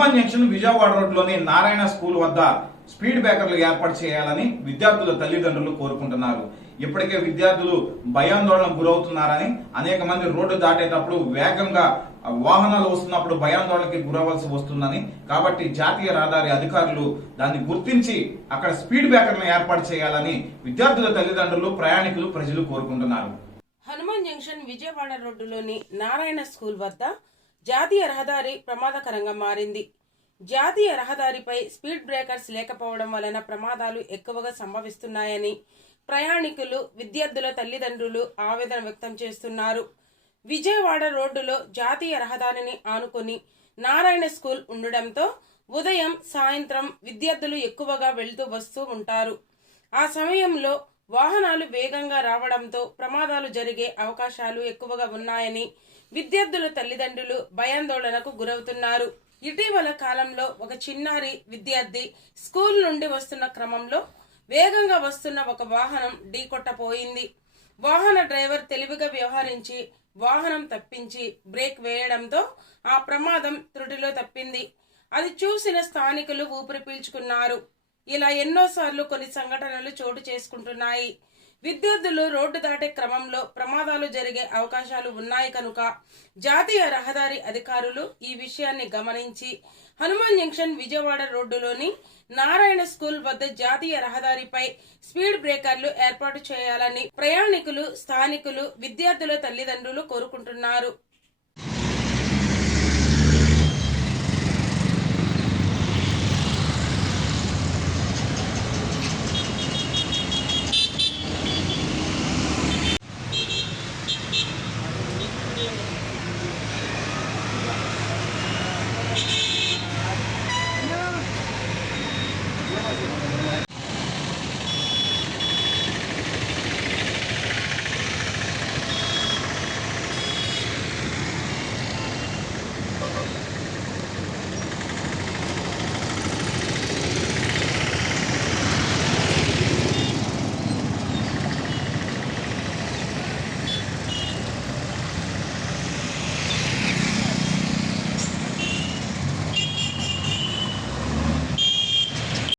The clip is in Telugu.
హనుమాన్ జంక్షన్ విజయవాడ రోడ్లోని నారాయణ స్కూల్ వద్ద స్పీడ్ బ్రేకర్లు ఏర్పాటు చేయాలని విద్యార్థుల తల్లిదండ్రులు కోరుకుంటున్నారు. ఇప్పటికే విద్యార్థులు భయాందోళనకు గురవుతున్నారని, అనేక మంది రోడ్డు దాటేటప్పుడు వేగంగా వాహనాలు వస్తున్నప్పుడు భయాందోళనకి గురవలసి వస్తుందని, కాబట్టి జాతీయ రహదారి అధికారులు దాన్ని గుర్తించి అక్కడ స్పీడ్ బ్రేకర్లను ఏర్పాటు చేయాలని విద్యార్థుల తల్లిదండ్రులు, ప్రయాణికులు, ప్రజలు కోరుకుంటున్నారు. హనుమాన్ జంక్షన్ విజయవాడ రోడ్డులోని నారాయణ స్కూల్ వద్ద జాతీయ రహదారి ప్రమాదకరంగా మారింది. జాతీయ రహదారిపై స్పీడ్ బ్రేకర్స్ లేకపోవడం వలన ప్రమాదాలు ఎక్కువగా సంభవిస్తున్నాయని ప్రయాణికులు, విద్యార్థుల తల్లిదండ్రులు ఆవేదన వ్యక్తం చేస్తున్నారు. విజయవాడ రోడ్డులో జాతీయ రహదారిని ఆనుకొని నారాయణ స్కూల్ ఉండడంతో ఉదయం, సాయంత్రం విద్యార్థులు ఎక్కువగా వెళ్తూ వస్తూ ఉంటారు. ఆ సమయంలో వాహనాలు వేగంగా రావడంతో ప్రమాదాలు జరిగే అవకాశాలు ఎక్కువగా ఉన్నాయని విద్యార్థుల తల్లిదండ్రులు భయాందోళనకు గురవుతున్నారు. ఇటీవల కాలంలో ఒక చిన్నారి విద్యార్థి స్కూల్ నుండి వస్తున్న క్రమంలో వేగంగా వస్తున్న ఒక వాహనం ఢీకొట్టపోయింది. వాహన డ్రైవర్ తెలివిగా వ్యవహరించి వాహనం తప్పించి బ్రేక్ వేయడంతో ఆ ప్రమాదం త్రుటిలో తప్పింది. అది చూసిన స్థానికులు ఊపిరి పీల్చుకున్నారు. ఇలా ఎన్నోసార్లు కొన్ని సంఘటనలు చోటు చేసుకుంటున్నాయి. విద్యార్థులు రోడ్డు దాటే క్రమంలో ప్రమాదాలు జరిగే అవకాశాలు ఉన్నాయి కనుక జాతీయ రహదారి అధికారులు ఈ విషయాన్ని గమనించి హనుమాన్ జంక్షన్ విజయవాడ రోడ్డులోని నారాయణ స్కూల్ వద్ద జాతీయ రహదారిపై స్పీడ్ బ్రేకర్లు ఏర్పాటు చేయాలని ప్రయాణికులు, స్థానికులు, విద్యార్థుల తల్లిదండ్రులు కోరుకుంటున్నారు.